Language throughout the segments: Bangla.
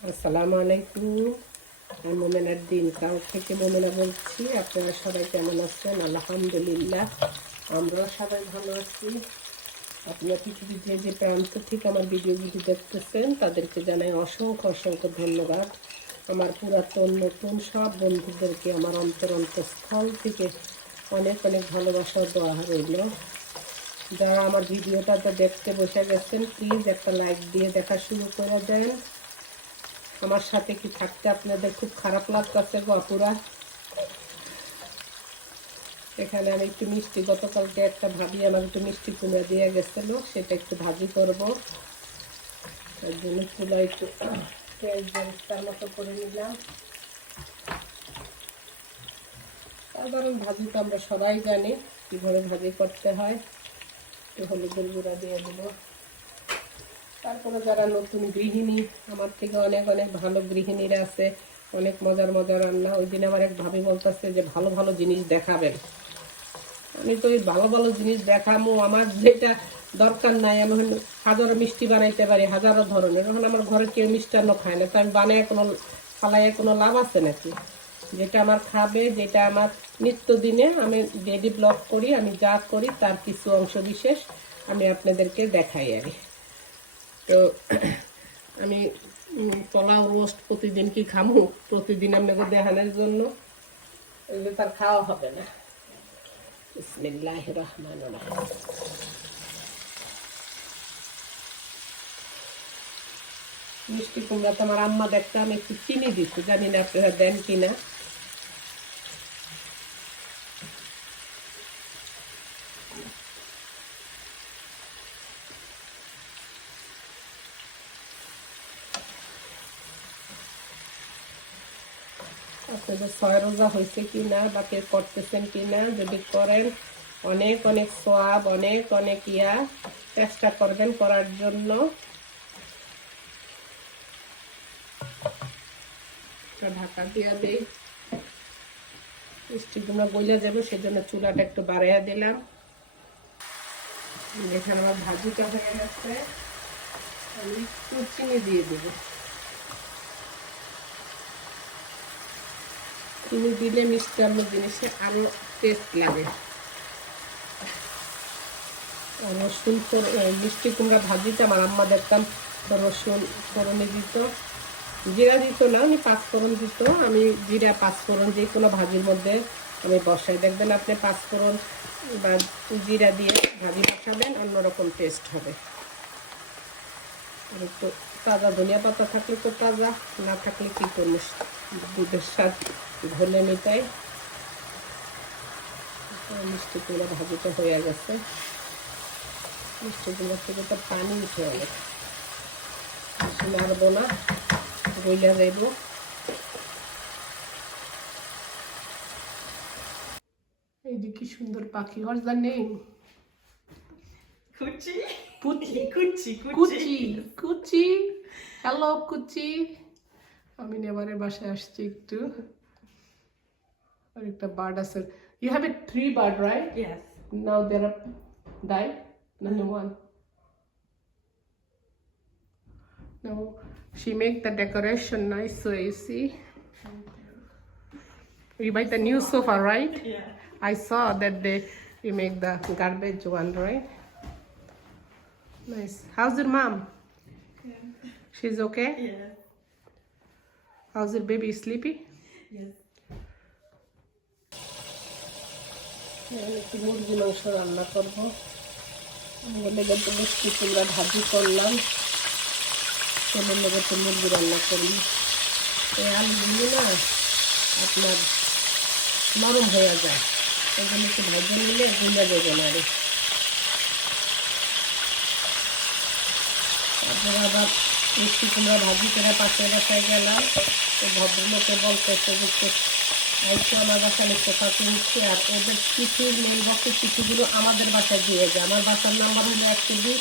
আসসালামু আলাইকুম। আমি মোমেনার দিন কাউ থেকে মোমেনা বলছি। আপনারা সবাই কেমন আছেন? আলহামদুলিল্লাহ আমরা সবাই ভালো আছি। আপনারা পৃথিবীর যে যে প্রান্ত থেকে আমার ভিডিওগুলি দেখতেছেন, তাদেরকে জানাই অসংখ্য অসংখ্য ধন্যবাদ। আমার পুরাতন, নতুন সব বন্ধুদেরকে আমার অন্তর অন্তঃস্থল থেকে অনেক অনেক ভালোবাসা দেওয়া রইল। যারা আমার ভিডিওটা দেখতে বসে গেছেন প্লিজ একটা লাইক দিয়ে দেখা শুরু করে দেন। আমার সাথে কি থাকতে আপনাদের খুব খারাপ লাগতেছে গো আপুরা? এখানে আমি একটু মিষ্টি, গতকালকে একটা ভাবি আমার একটু মিষ্টি কুমড়া দিয়ে গেছিল, সেটা একটু ভাজি করব। তার জন্য চুলা একটু বেরেস্তার মতো করে নিলাম। সাধারণ ভাজি তো আমরা সবাই জানি কীভাবে ভাজি করতে হয়। একটু হলুদের গুঁড়া দিয়ে দেবো। তারপরে যারা নতুন গৃহিণী, আমার থেকে অনেক অনেক ভালো গৃহিণীরা আছে, অনেক মজার মজার রান্না। ওই দিন আমার এক ভাবি বলতেছে যে, ভালো ভালো জিনিস দেখাবেন। আমি তো ওই ভালো ভালো জিনিস দেখামো, আমার যেটা দরকার নাই, আমি হাজারো মিষ্টি বানাইতে পারি, হাজারো ধরনের। এখন আমার ঘরে কেউ মিষ্টান্ন খায় না, তো আমি বানায় কোনো, ফালাইয়ে কোনো লাভ আছে নাকি? যেটা আমার খাবে, যেটা আমার নিত্যদিনে আমি ডেলি ব্লগ করি, আমি যা করি, তার কিছু অংশ বিশেষ আমি আপনাদেরকে দেখাই আর। তো আমি পোলাও রোস্ট প্রতিদিন কি খামু প্রতিদিন আপনাকে দেখানোর জন্য এগুলো তার খাওয়া হবে না। মিষ্টি কুমড়া তো আমার আম্মা দেখতাম একটু চিনি দিচ্ছে জানি না আপনারা দেন কিনা। আপনাদের ছয় রোজা হয়েছে কি না বা কে করতেছেন কি না, যদি করেন, অনেক অনেক সোয়াব, অনেক অনেক ইয়া চেষ্টা করবেন করার জন্য। ঢাকা দিয়ে দিই। মিষ্টিগুলো গলে যাবে সেজন্য চুলাটা একটু বাড়াইয়া দিলাম। এখানে আমার ভাজিটা হয়ে গেছে। আমি একটু চিনি দিয়ে দেবো। চিনি দিলে মিষ্টি মিষ্টান্ন জিনিসে আরও টেস্ট লাগে। আর রসুন মিষ্টি কুমড়া ভাজিতে আমার আম্মা দেখতাম রসুন ফোড়নে দিত, জিরা দিত না আমি পাঁচফোড়ন দিত, আমি জিরা, পাঁচফোড়ন যে কোনো ভাজির মধ্যে আমি বসাই। দেখবেন আপনি পাঁচফোড়ন বা জিরা দিয়ে ভাজি বসাবেন, অন্যরকম টেস্ট হবে। আর একটু তাজা ধনিয়া পাতা থাকলে তো তাজা, না থাকলে কী করব? দুধের স্বাদ ঘলে নিতাই। মিষ্টি কুমড়া ভাজিটা হয়ে গেছে। মিষ্টি কুমড়া থেকে তো পানি উঠে অনেক নাড়বো না গইলা যাইব। এই যে কি সুন্দর পাখি her the name Cucci? পুচি Cucci, কুচি কুচি হ্যালো কুচি আমি নেবারে বাসায় আসছি একটু আর একটা বার্ড আছে you have a three bird right Yes. Now there are die no one no she make the decoration nice so you see you buy the new sofa right Yeah. I saw that they you make the garbage one, right? Nice. How's your mom? She's okay? Yeah. How's your baby sleepy? Yes. আমি একটু মুরগি মাংস রান্না করব বলে গেছে মিষ্টি কুমড়া ভাজি করলাম তেলের লেগে তো মুরগি রান্না করি এই আলুগুলি না আপনার নরম হয়ে যায় এখানে একটু ভেজে নিলে গুঁড়া যাবে না রে তারপরে আবার মিষ্টি কুমড়া ভাজি করে পাশে বাসায় গেলাম। তো ভদ্রলোকে বলতেছে যে, কে- আজকে আমার বাসায় আমি সোফা কিনছি আর ওদের চিঠির মেল বক্সের চিঠিগুলো আমাদের বাসায় দিয়ে যায়। আমার বাসার নাম্বার হলো একশো বিশ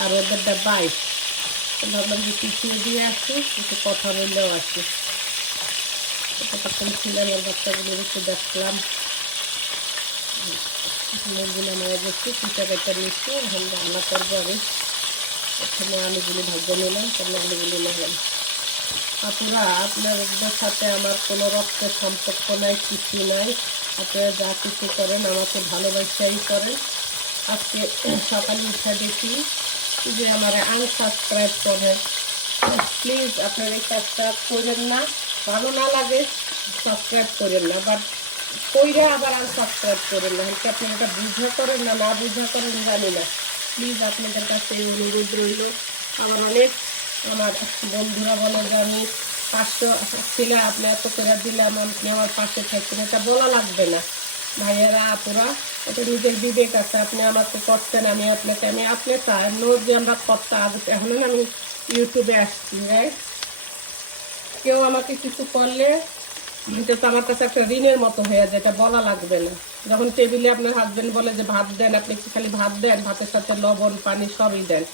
আর ওদেরটা বাইশ। ভাবলাম যে চিঠি দিয়ে আসি, একটু কথা বললেও আসি। কতক্ষণ ছিলাম ওর বাচ্চাগুলো একটু দেখলাম। মুরগিনা মারা গেছি পিঠা পেটা নিচ্ছি, এখন রান্না করব আমি। প্রথমে আলুগুলি ভাজে নিলাম আলুগুলি নিলাম আপনারা আপনাদের সাথে আমার কোনো রক্তের সম্পর্ক নাই কিছু নাই। আপনারা যা কিছু করেন, আমাকে ভালোবাসাই করেন। আজকে সকালে উঠে দেখি যে আমার আনসাবস্ক্রাইব করেন প্লিজ আপনারা এই কাজটা করেন না। ভালো না লাগে সাবস্ক্রাইব করেন না। বাট কইরা আবার আনসাবস্ক্রাইব করেন না। হচ্ছে আপনারা এটা বুঝা করেন না না বুঝা করেন জানি না। প্লিজ আপনাদের কাছে অনুরোধ রইল। আমার অনেক, আমার বন্ধুরা বলে যে আমি পাঁচশো ছেলে, আপনি এত করে দিলাম আপনি আমার পাশে থাকছেন এটা বলা লাগবে না। ভাইয়েরা, আপুরা, এটা নিজের বিবেক আছে। আপনি আমাকে করছেন, আমি আপনাকে, আমি আপনি চাই নোট যে আমরা করতে আগে এখন আমি ইউটিউবে আসছি রাইট কেউ আমাকে কিছু করলে আমার কাছে একটা ঋণের মতো হয়ে যায়, এটা বলা লাগবে না। যখন টেবিলে আপনার হাজবেন্ড বলে যে ভাত দেন, আপনি খালি ভাত দেন, ভাতের সাথে লবণ, পানি সবই দেন।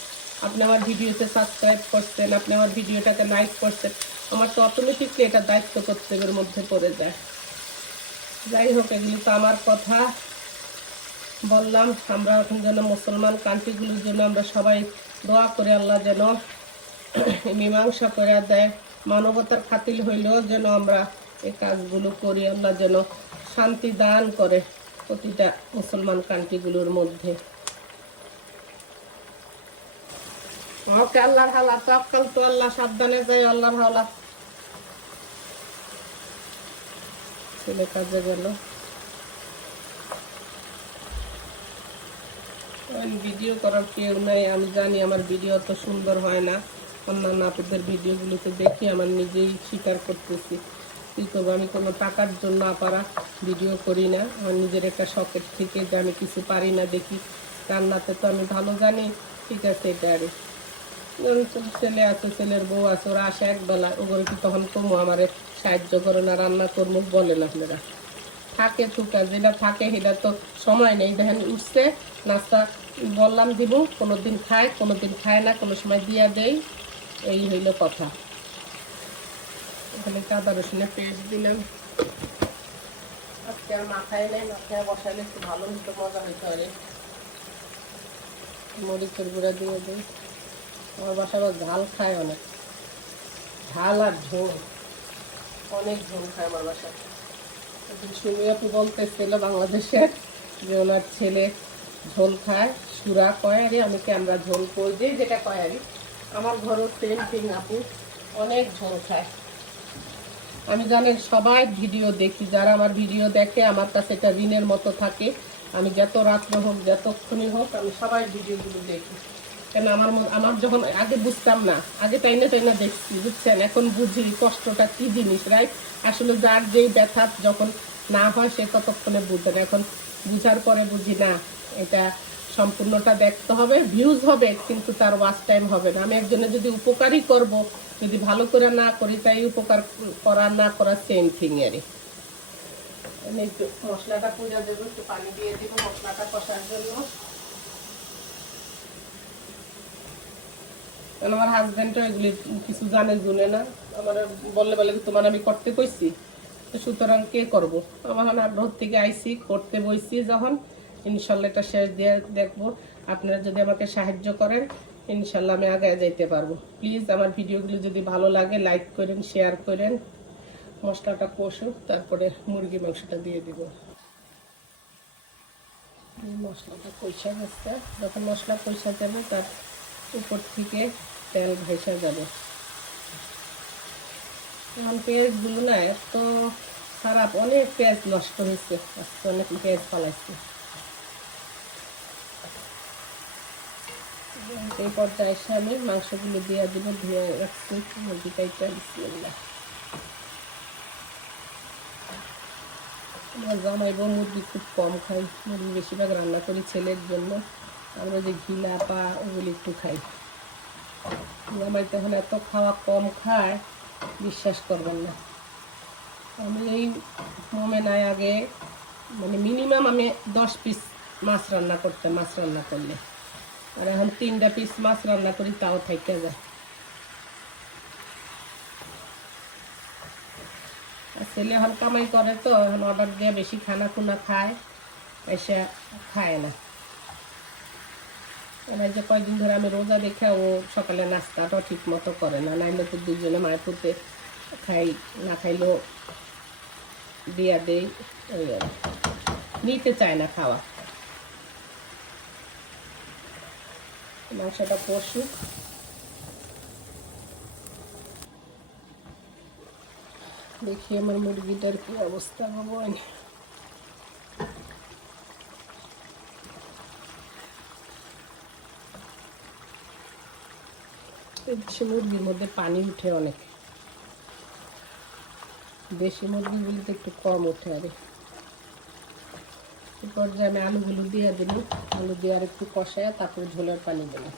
আপনি আমার ভিডিওতে সাবস্ক্রাইব করছেন, আপনি আমার ভিডিওটাকে লাইক করছেন। আমার তো অটোমেটিকলি এটা দায়িত্ব কর্তব্যের মধ্যে পড়ে যায়। যাই হোক, এগুলি তো আমার কথা। বললাম, আমরা এখন যেন মুসলমান কান্ট্রিগুলোর জন্য আমরা সবাই দোয়া করে আল্লাহ যেন মীমাংসা করে দেয়, মানবতার খাতিল হইলেও যেন আমরা এই কাজগুলো করি। আল্লাহ যেন শান্তি দান করে। প্রতিটা মুসলমান কান্ট্রিগুলোর মধ্যে। ওকে, আল্লাহর হালা তো আল্লাহ সাবধানে যাই আল্লাহর হালা ছেলে কাজে গেল। ভিডিও করার কেউ নাই, আমি জানি আমার ভিডিও অত সুন্দর হয় না। অন্যান্য আপনাদের ভিডিওগুলোতে দেখি আমার নিজেই স্বীকার করতেছি। কি আমি কোনো টাকার জন্য আপারা ভিডিও করি না। আমার নিজের একটা শখের থেকে যে আমি কিছু পারি না দেখি। রান্নাতে তো আমি ভালো জানি। ঠিক আছে, এটা আর ছেলে আছে, ছেলের বউ আছে, ওরা আসে একবেলা। ওগুলো কি তখন কমো? আমার সাহায্য করে না, রান্না করব বলেন আপনারা থাকে টুকা যেটা থাকে সেটা তো সময় নেই। দেখেন, উঠছে, নাস্তা বললাম দিব, কোনো দিন খায়, কোনো দিন খায় না, কোনো সময় দিয়া দেই। এই হইল কথা। এখানে আদা রসুনের পেস্ট দিলাম। আজকে আর মাথায় নেই, মাথায় বসাইলে একটু ভালো হতো, মজা হইতে পারে মরিচের গুঁড়া দিয়ে দিই। আমার বাসা ঝাল খায় অনেক। ঝাল আর ঝোল, অনেক ঝোল খায় আমার বাসায়। সুমি আপু বলতেছিল বাংলাদেশের যে ওনার ছেলে ঝোল খায়, সুরা কয়, আরে আমি আমরা ঝোল কই? যে যেটা কয় আরে আমার ঘরও সেম থিং আপু, অনেক ঝোল খায়। আমি জানেন, সবাই ভিডিও দেখি, যারা আমার ভিডিও দেখে, আমার কাছে এটা ঋণের মতো থাকে। আমি যত রাত্র হোক, যতক্ষণই হোক, আমি সবাই ভিডিওগুলো দেখি। কেন, আমার আমার যখন আগে বুঝতাম না, আগে তাই না তাই না দেখছি, বুঝছেন? এখন বুঝি কষ্টটা কি জিনিস রাইট আসলে যার যেই ব্যথা, যখন না হয়, সে ততক্ষণে বুঝে এখন বুঝার পরে বুঝি, না, এটা সম্পূর্ণটা দেখতে হবে ভিউজ হবে কিন্তু তার ওয়াচ টাইম হবে না। আমি একজনের যদি উপকারই করব যদি ভালো করে না করি তাই উপকার করা না করা সেম থিং এরই। আমি একটু মশলাটা পূজা দেবো একটু পানি দিয়ে দিব মশলাটা কষার জন্য। কারণ আমার হাজবেন্ডও এগুলি কিছু জানে জুনে না। আমার বললে বলে তোমার আমি করতে কইছি তো সুতরাং কে করব? আমার আগ্রহ থেকে আইসি করতে বইছি যখন। ইনশাল্লাহ এটা শেষ দিয়ে দেখব। আপনারা যদি আমাকে সাহায্য করেন, ইনশাল্লাহ আমি আগে যাইতে পারব। প্লিজ আমার ভিডিওগুলো যদি ভালো লাগে লাইক করেন শেয়ার করেন। মশলাটা কষুক, তারপরে মুরগি মাংসটা দিয়ে দিব। মশলাটা কষা গেছে। যখন মশলা কষা যাবে, তার উপর থেকে তেল ভেসে যাবে। এখন পেঁয়াজগুলো না এত খারাপ, অনেক পেঁয়াজ নষ্ট হয়েছে। অনেক পেঁয়াজ পালাইছে এই পর্যায়ে এসে আমি মাংসগুলো দিয়ে দিব, ধুয়ে রাখছি। মুরগিটাইটা বিসমিল্লাহ। আমরা জামাই বউ মুরগি খুব কম খাই মুরগি বেশিরভাগ রান্না করি ছেলের জন্য। আমরা যে ঘিলা, পা, ওগুলি একটু খাই। জামাই তখন এত খাওয়া কম খায়, বিশ্বাস করবেন না। আমি এই মোমেনায় আগে মানে মিনিমাম আমি দশ পিস মাছ রান্না করতাম, মাছ রান্না করলে। আর এখন তিনটা পিস মাছ রান্না করি, তাও থেকে যায়। ছেলে এখন কামাই করে তো, এখন অর্ডার দিয়ে বেশি খানা খুনা খায় এসে খায় না। এই যে কয়েকদিন ধরে আমি রোজা দেখে ও সকালে নাস্তাটাও ঠিক মতো করে না, নাইলে তো দুজনে মায়ের পুঁতে খাই, না খাইলেও দিয়া দেই নিতে চায় না খাওয়া। মাংসটা পশু। দেখি আমার মুরগিটার কি অবস্থা, ভগবান। দেশি মুরগির মধ্যে পানি উঠে অনেক। দেশি মুরগিগুলিতে একটু কম ওঠে আরে। এই যে আমি আলুগুলো দিয়ে দিলাম আলু দিয়ে আর একটু কষায় তারপরে ঝোলের পানি দিলাম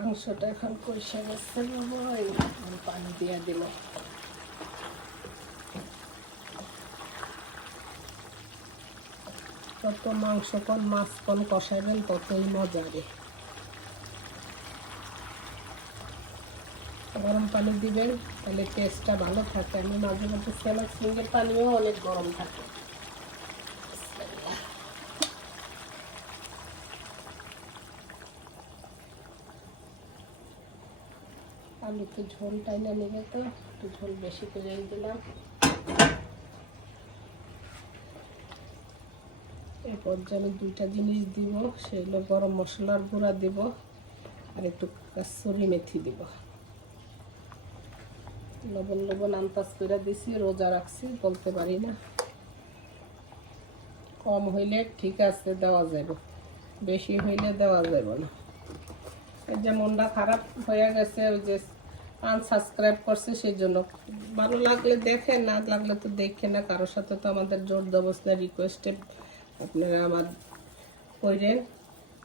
মাংসটা এখন কষে গেছে পানি দিয়ে দিল যত মাংস কম মাছ কম কষাবেন ততই মজা রে গরম পানি দিবেন, তাহলে টেস্টটা ভালো থাকে। আমি মাঝে মাঝে স্যালাড সিঙ্গের পানিও অনেক গরম থাকে। আলুতে ঝোল টাইনা নেবে তো একটু ঝোল বেশি করে দিলাম। এই পর্যায়ে আমি দুইটা জিনিস দিব সেগুলো গরম মশলার গুঁড়া দিব আর একটু কাসুরি মেথি দিব। লবণ লবণ আন্তাজ করে দিছি, রোজা রাখছি, বলতে পারি না। কম হইলে ঠিক আছে, দেওয়া যাবে বেশি হইলে দেওয়া যাবে না। যে মনটা খারাপ হয়ে গেছে, ওই যে আনসাবস্ক্রাইব করছে সেই জন্য ভালো লাগলে দেখেন, না লাগলে তো দেখে না। কারোর সাথে তো আমাদের জোর জবস্থা রিকোয়েস্টে আপনারা আমার কইরেন।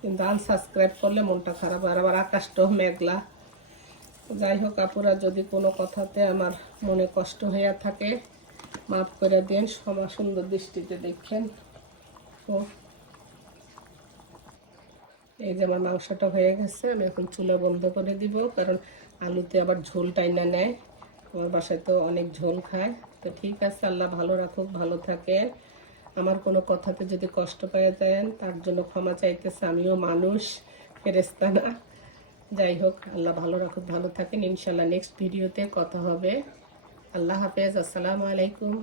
কিন্তু আনসাবস্ক্রাইব করলে মনটা খারাপ। আর আবার আকাশটাও মেঘলা। যাই হোক, আপুরা, যদি কোনো কথাতে আমার মনে কষ্ট হইয়া থাকে, মাফ করে দেন। সমা সুন্দর দৃষ্টিতে দেখেন। তো এই যে আমার মাংসটা হয়ে গেছে, আমি এখন চুলা বন্ধ করে দিব, কারণ আলুতে আবার ঝোল টাইনা নেয়। আমার বাসায় তো অনেক ঝোল খায়। তো ঠিক আছে, আল্লাহ ভালো রাখুক, ভালো থাকে আমার কোনো কথাতে যদি কষ্ট পেয়ে দেন তার জন্য ক্ষমা চাইতেছে, আমিও মানুষ ফেরেস্তা না। যাই হোক, আল্লাহ ভালো রাখুক, ভালো থাকেন। ইনশাল্লাহ নেক্সট ভিডিওতে কথা হবে। আল্লাহ হাফেজ, আসসালামু আলাইকুম।